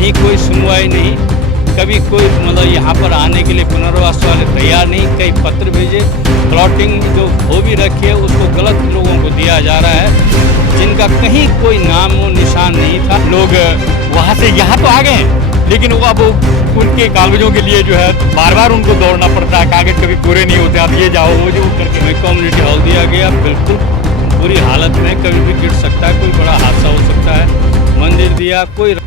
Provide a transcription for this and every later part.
कहीं कोई सुनवाई नहीं, कभी कोई मतलब यहाँ पर आने के लिए पुनर्वास वाले तैयार नहीं। कई पत्र भेजे, प्लॉटिंग जो हो भी रखी है उसको गलत लोगों को दिया जा रहा है, जिनका कहीं कोई नाम और निशान नहीं था। लोग वहाँ से यहाँ तो आ गए हैं, लेकिन वो अब उनके कागजों के लिए जो है बार बार उनको दौड़ना पड़ता है, कागज कभी पूरे नहीं होते, आप ये जाओ वो जो करके। हमें कम्युनिटी हॉल दिया गया, बिल्कुल बुरी हालत में, कभी भी गिर सकता है, कोई बड़ा हादसा हो सकता है। मंदिर दिया, कोई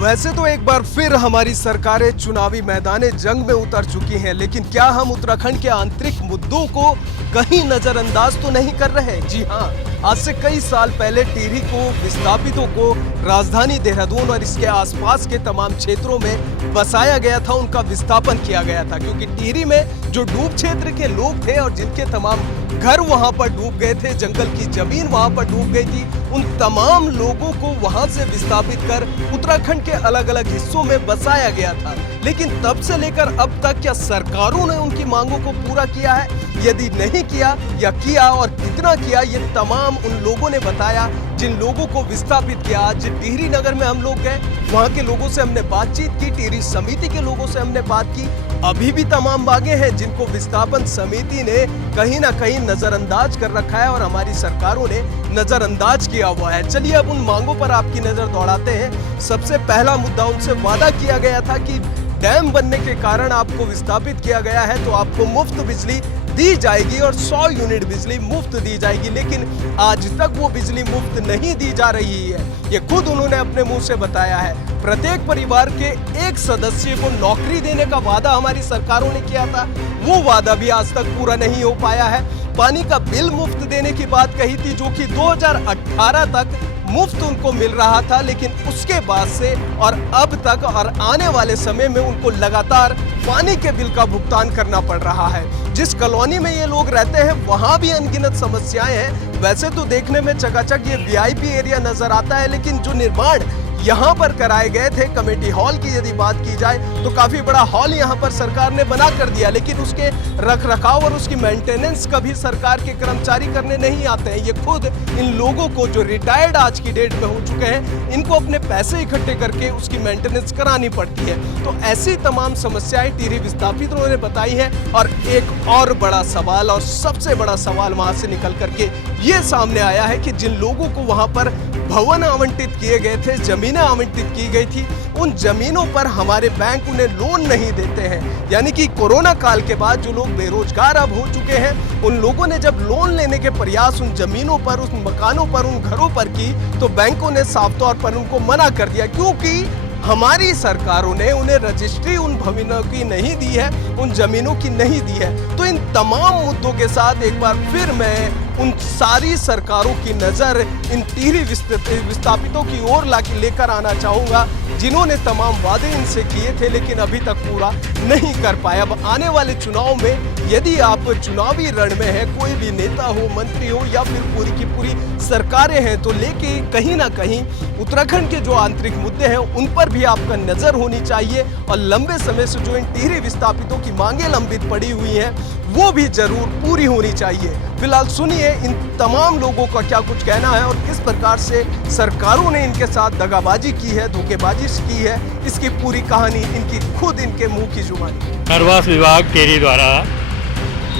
वैसे तो एक बार फिर हमारी सरकारें चुनावी मैदान जंग में उतर चुकी हैं, लेकिन क्या हम उत्तराखंड के आंतरिक मुद्दों को कहीं नजरअंदाज तो नहीं कर रहे? जी हाँ, आज से कई साल पहले टिहरी को विस्थापितों को राजधानी देहरादून और इसके आसपास के तमाम क्षेत्रों में बसाया गया था, उनका विस्थापन किया गया था, क्योंकि टिहरी में जो डूब क्षेत्र के लोग थे और जिनके तमाम घर वहां पर डूब गए थे, जंगल की जमीन वहां पर डूब गई थी, उन तमाम लोगों को वहां से विस्थापित कर उत्तराखंड के अलग अलग हिस्सों में बसाया गया था। लेकिन तब से लेकर अब तक क्या सरकारों ने उनकी मांगों को पूरा किया है? यदि नहीं किया या किया और कितना किया, ये तमाम उन लोगों ने बताया जिन लोगों को विस्थापित किया। आज टिहरी नगर में हम लोग गए, वहाँ के लोगों से हमने बातचीत की, टिहरी समिति के लोगों से हमने बात की। अभी भी तमाम मांगे हैं जिनको विस्थापन समिति ने कहीं ना कहीं नजरअंदाज कर रखा है और हमारी सरकारों ने नजरअंदाज किया हुआ है। चलिए अब उन मांगों पर आपकी नजर दौड़ाते हैं। सबसे पहला मुद्दा, उनसे वादा किया गया था कि डैम बनने के कारण आपको विस्थापित किया गया है तो आपको मुफ्त बिजली दी जाएगी और 100 यूनिट बिजली मुफ्त दी जाएगी, लेकिन आज तक वो बिजली मुफ्त नहीं दी जा रही है। ये खुद उन्होंने अपने मुंह से बताया है। प्रत्येक परिवार के एक सदस्य को नौकरी देने का वादा हमारी सरकारों ने किया था, वो वादा भी आज तक पूरा नहीं हो पाया है। पानी का बिल मुफ्त देने की बात कही थी, जो कि 2018 तक मुफ्त उनको मिल रहा था, लेकिन उसके बाद से और अब तक और आने वाले समय में उनको लगातार पानी के बिल का भुगतान करना पड़ रहा है। जिस कॉलोनी में ये लोग रहते हैं वहां भी अनगिनत समस्याएं हैं। वैसे तो देखने में चकाचक ये वीआईपी एरिया नजर आता है, लेकिन जो निर्माण यहाँ पर कराए गए थे, कमेटी हॉल की यदि बात की जाए तो काफी बड़ा हॉल यहाँ पर सरकार ने बना कर दिया, लेकिन उसके रखरखाव और उसकी मेंटेनेंस कभी सरकार के कर्मचारी करने नहीं आते हैं। ये खुद इन लोगों को जो रिटायर्ड आज की डेट में हो चुके हैं, इनको अपने पैसे इकट्ठे करके उसकी मेंटेनेंस करानी पड़ती है। तो ऐसी तमाम समस्याएं टिहरी विस्थापितों ने बताई है। और एक और बड़ा सवाल, और सबसे बड़ा सवाल वहां से निकल करके ये सामने आया है कि जिन लोगों को वहां पर भवन आवंटित किए गए थे, जमीनें आवंटित की गई थी, उन जमीनों पर हमारे बैंक उन्हें लोन नहीं देते हैं। यानी कि कोरोना काल के बाद जो लोग बेरोजगार अब हो चुके हैं, उन लोगों ने जब लोन लेने के प्रयास उन जमीनों पर, उन मकानों पर, उन घरों पर की, तो बैंकों ने साफ तौर पर उनको मना कर दिया, क्योंकि हमारी सरकारों ने उन्हें रजिस्ट्री उन भवनों की नहीं दी है, उन जमीनों की नहीं दी है। तो इन तमाम मुद्दों के साथ एक बार फिर मैं उन सारी सरकारों की नजर इन टिहरी विस्थापितों की ओर लेकर आना चाहूंगा, जिन्होंने तमाम वादे इनसे किए थे लेकिन अभी तक पूरा नहीं कर पाया। अब आने वाले चुनाव में यदि आप चुनावी रण में है, कोई भी नेता हो, मंत्री हो या फिर पूरी की पूरी सरकारें हैं, तो लेके कहीं ना कहीं उत्तराखंड के जो आंतरिक मुद्दे हैं उन पर भी आपका नजर होनी चाहिए। और लंबे समय से जो इन टिहरी विस्थापितों की मांगे लंबित पड़ी हुई हैं, वो भी जरूर पूरी होनी चाहिए। फिलहाल सुनिए इन तमाम लोगों का क्या कुछ कहना है और किस प्रकार से सरकारों ने इनके साथ दगाबाजी की है, धोखेबाजी की है, इसकी पूरी कहानी इनकी खुद इनके मुंह की जुबानी। पुनर्वास विभाग टिहरी द्वारा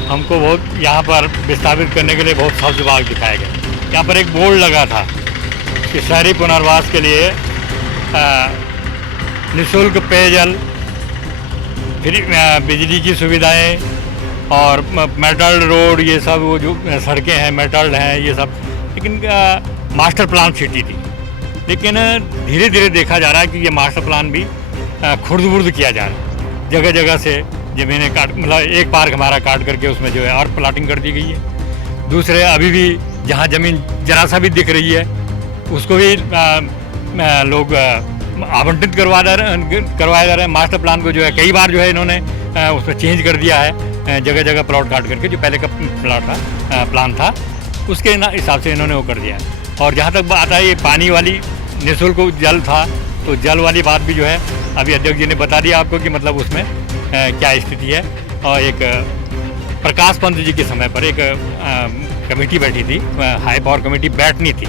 हमको बहुत यहाँ पर विस्थापित करने के लिए बहुत सख्त विभाग दिखाया गया। यहाँ पर एक बोर्ड लगा था कि शहरी पुनर्वास के लिए निःशुल्क पेयजल, फ्री बिजली की सुविधाएं और मेटल रोड, ये सब वो जो सड़कें हैं मेटल हैं ये सब, लेकिन मास्टर प्लान सिटी थी। लेकिन धीरे धीरे देखा जा रहा है कि ये मास्टर प्लान भी खुर्द-बुर्द किया जा रहा है। जगह जगह से ज़मीनें काट, मतलब एक पार्क हमारा काट करके उसमें जो है और प्लाटिंग कर दी गई है। दूसरे अभी भी जहाँ ज़मीन जरा सा भी दिख रही है उसको भी लोग आवंटित करवाया जा रहे हैं। मास्टर प्लान को जो है कई बार जो है इन्होंने उसमें चेंज कर दिया है, जगह जगह प्लॉट काट करके, जो पहले का प्लान था उसके हिसाब से इन्होंने वो कर दिया है। और जहाँ तक बात है ये पानी वाली, निःशुल्क जल था, तो जल वाली बात भी जो है अभी अध्यक्ष जी ने बता दिया आपको कि मतलब उसमें क्या स्थिति है। और एक प्रकाश पंत जी के समय पर एक कमेटी बैठी थी, हाई पावर कमेटी बैठनी थी,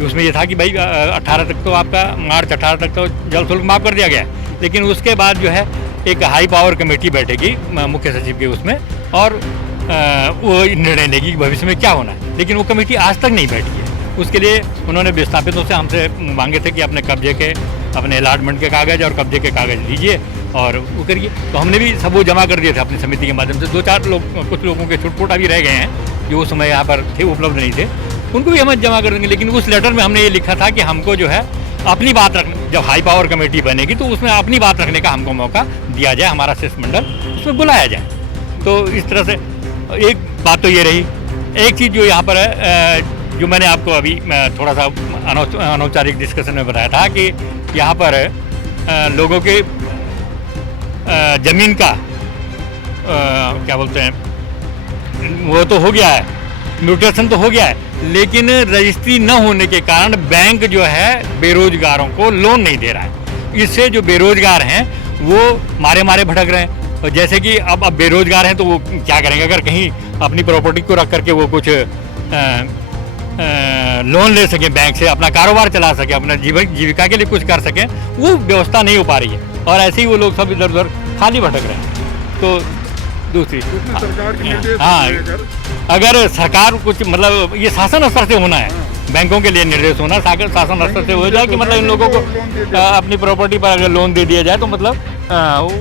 उसमें ये था कि भाई 18 तक तो आपका मार्च 18 तक तो जल शुल्क माफ़ कर दिया गया है, लेकिन उसके बाद जो है एक हाई पावर कमेटी बैठेगी मुख्य सचिव के उसमें, और वो निर्णय लेगी कि भविष्य में क्या होना है। लेकिन वो कमेटी आज तक नहीं बैठी है। उसके लिए उन्होंने विस्थापितों से हमसे मांगे थे कि अपने कब्जे के, अपने अलाटमेंट के कागज़ और कब्जे के कागज़ लीजिए और वो करिए। तो हमने भी सब वो जमा कर दिए थे अपनी समिति के माध्यम से। 2-4 लोग, कुछ लोगों के छुटपुट अभी रह गए हैं जो उस समय यहाँ पर थे, उपलब्ध नहीं थे, उनको भी हम जमा कर देंगे। लेकिन उस लेटर में हमने ये लिखा था कि हमको जो है अपनी बात रखने, जब हाई पावर कमेटी बनेगी तो उसमें अपनी बात रखने का हमको मौका दिया जाए, हमारा शिष्टमंडल उसमें बुलाया जाए। तो इस तरह से एक बात तो ये रही। एक चीज़ जो यहाँ पर है, जो मैंने आपको अभी थोड़ा सा अनौपचारिक डिस्कशन में बताया था कि यहाँ पर लोगों के ज़मीन का क्या बोलते हैं, वो तो हो गया है, म्यूटेशन तो हो गया है, लेकिन रजिस्ट्री न होने के कारण बैंक जो है बेरोजगारों को लोन नहीं दे रहा है। इससे जो बेरोजगार हैं वो मारे भटक रहे हैं। और जैसे कि अब बेरोजगार हैं तो वो क्या करेंगे, अगर कहीं अपनी प्रॉपर्टी को रख करके वो कुछ लोन ले सकें बैंक से, अपना कारोबार चला सकें, अपना जीविका के लिए कुछ कर सकें, वो व्यवस्था नहीं हो पा रही है। और ऐसे ही वो लोग सब इधर उधर खाली भटक रहे हैं। तो दूसरी हाँ, अगर सरकार कुछ मतलब ये शासन स्तर से होना है, बैंकों के लिए निर्देश होना शासन स्तर से हो जाए कि मतलब इन लोगों को अपनी प्रॉपर्टी पर अगर लोन दे दिया जाए तो मतलब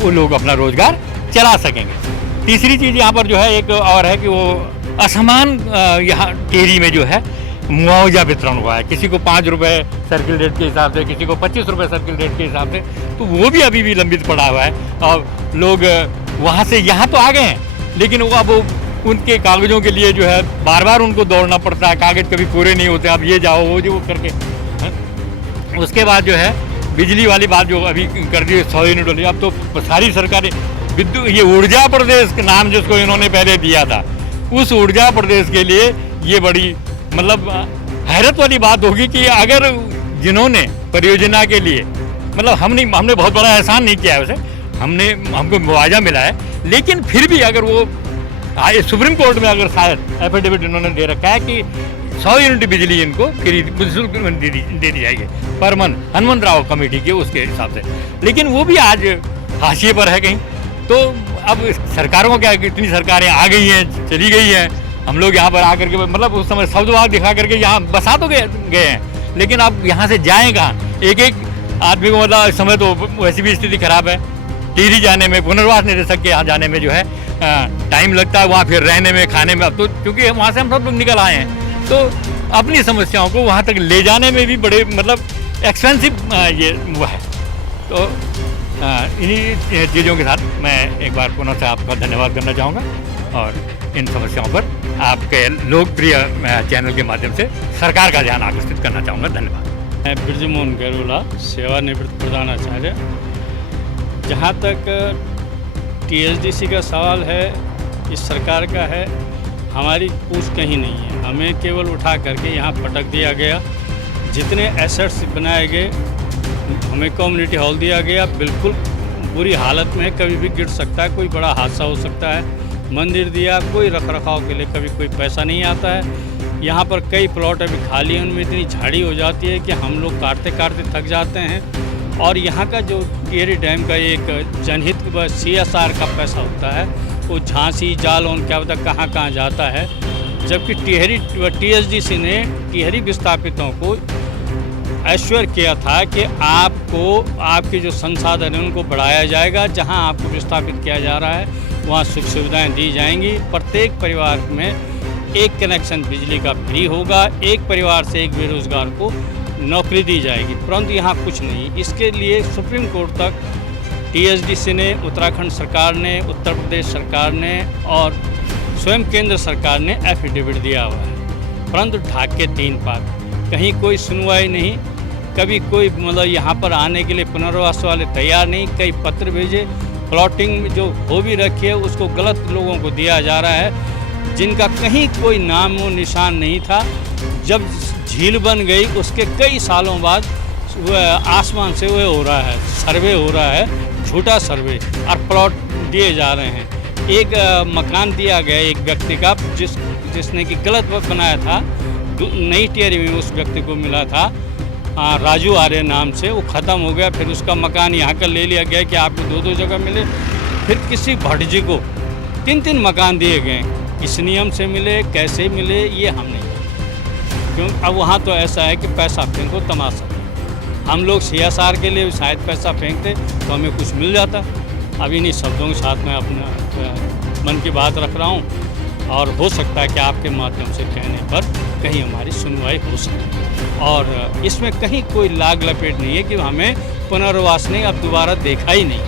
वो लोग अपना रोजगार चला सकेंगे। तीसरी चीज़ यहाँ पर जो है एक और है कि वो असमान यहाँ टेरी में जो है मुआवजा वितरण हुआ है। किसी को 5 रुपये सर्किल रेट के हिसाब से, किसी को 25 रुपये सर्किल रेट के हिसाब से, तो वो भी अभी भी लंबित पड़ा हुआ है। और लोग वहाँ से यहाँ तो आ गए हैं, लेकिन वो अब उनके कागज़ों के लिए जो है बार बार उनको दौड़ना पड़ता है, कागज़ कभी पूरे नहीं होते, अब ये जाओ वो जो करके। उसके बाद जो है बिजली वाली बात जो अभी कर दी 100 यूनिट वाली, अब तो सारी सरकारें विद्युत, ये ऊर्जा प्रदेश के नाम जिसको इन्होंने पहले दिया था, उस ऊर्जा प्रदेश के लिए ये बड़ी मतलब हैरत वाली बात होगी कि अगर जिन्होंने परियोजना के लिए मतलब हमने बहुत बड़ा एहसान नहीं किया है उसे, हमको मुआवजा मिला है, लेकिन फिर भी अगर वो सुप्रीम कोर्ट में अगर शायद एफिडेविट इन्होंने दे रखा है कि 100 यूनिट बिजली इनको फ्री निःशुल्क दे दी जाएगी पर मन, हनुमंत राव कमेटी के उसके हिसाब से, लेकिन वो भी आज हाशिए पर है कहीं। तो अब सरकारों को क्या, इतनी सरकारें आ गई हैं, चली गई हैं, हम लोग यहाँ पर आकर के मतलब उस समय शब्दवाद दिखा करके यहाँ बसा तो गए हैं, लेकिन अब यहाँ से जाएँ कहाँ? एक आदमी को मतलब इस समय तो वैसी भी स्थिति खराब है, टिहरी जाने में, पुनर्वास निदेशक के यहाँ जाने में जो है टाइम लगता है, वहाँ फिर रहने में, खाने में। अब तो क्योंकि वहाँ से हम सब लोग निकल आए हैं, तो अपनी समस्याओं को वहाँ तक ले जाने में भी बड़े मतलब एक्सपेंसिव ये वो है। तो इन्हीं चीज़ों के साथ मैं एक बार पुनः से आपका धन्यवाद करना चाहूँगा और इन समस्याओं पर आपके लोकप्रिय चैनल के माध्यम से सरकार का ध्यान आकर्षित करना चाहूँगा। धन्यवाद। मैं बिरजूमोहन गरुला, सेवानिवृत्त प्रधानाचार्य। जहाँ तक टीएचडीसी का सवाल है, इस सरकार का है, हमारी पूछ कहीं नहीं है। हमें केवल उठा करके यहाँ पटक दिया गया। जितने एसेट्स बनाए गए, हमें कम्युनिटी हॉल दिया गया, बिल्कुल बुरी हालत में, कभी भी गिर सकता है, कोई बड़ा हादसा हो सकता है। मंदिर दिया, कोई रख रखाव के लिए कभी कोई पैसा नहीं आता है। यहाँ पर कई प्लॉट अभी खाली हैं, उनमें इतनी झाड़ी हो जाती है कि हम लोग काटते काटते थक जाते हैं। और यहाँ का जो टिहरी डैम का एक जनहित CSR का पैसा होता है, वो झांसी, जालौन, क्या पता कहाँ कहाँ जाता है, जबकि THDC ने टिहरी विस्थापितों को एश्योर किया था कि आपको आपके जो संसाधन हैं उनको बढ़ाया जाएगा। जहां आपको विस्थापित किया जा रहा है वहां सुख सुविधाएं दी जाएंगी। प्रत्येक परिवार में एक कनेक्शन बिजली का फ्री होगा, एक परिवार से एक बेरोजगार को नौकरी दी जाएगी, परंतु यहाँ कुछ नहीं। इसके लिए सुप्रीम कोर्ट तक THDC ने, उत्तराखंड सरकार ने, उत्तर प्रदेश सरकार ने और स्वयं केंद्र सरकार ने एफिडेविट दिया हुआ है, परंतु ढाक के 3 पात, कहीं कोई सुनवाई नहीं। कभी कोई मतलब यहाँ पर आने के लिए पुनर्वास वाले तैयार नहीं। कई पत्र भेजे, प्लॉटिंग जो हो भी रखी है उसको गलत लोगों को दिया जा रहा है, जिनका कहीं कोई नाम व निशान नहीं था। जब झील बन गई उसके कई सालों बाद आसमान से वो हो रहा है, सर्वे हो रहा है, झूठा सर्वे, और प्लॉट दिए जा रहे हैं। एक मकान दिया गया एक व्यक्ति का जिसने कि गलत बनाया था, नई टियरी में उस व्यक्ति को मिला था राजू आर्य नाम से, वो ख़त्म हो गया। फिर उसका मकान यहाँ का ले लिया गया कि आपको 2-2 जगह मिले। फिर किसी भटजी को 3-3 मकान दिए गए, किस नियम से मिले, कैसे मिले, ये हम नहीं जानते। क्यों? अब वहाँ तो ऐसा है कि पैसा फेंको तमाशा। हम लोग CSR के लिए शायद पैसा फेंकते तो हमें कुछ मिल जाता। अब इन्हीं शब्दों के साथ मैं अपना मन की बात रख रहा हूँ, और हो सकता है कि आपके माध्यम से कहने पर कहीं हमारी सुनवाई हो सके। और इसमें कहीं कोई लाग लपेट नहीं है कि हमें पुनर्वास नहीं, अब दोबारा देखा ही नहीं।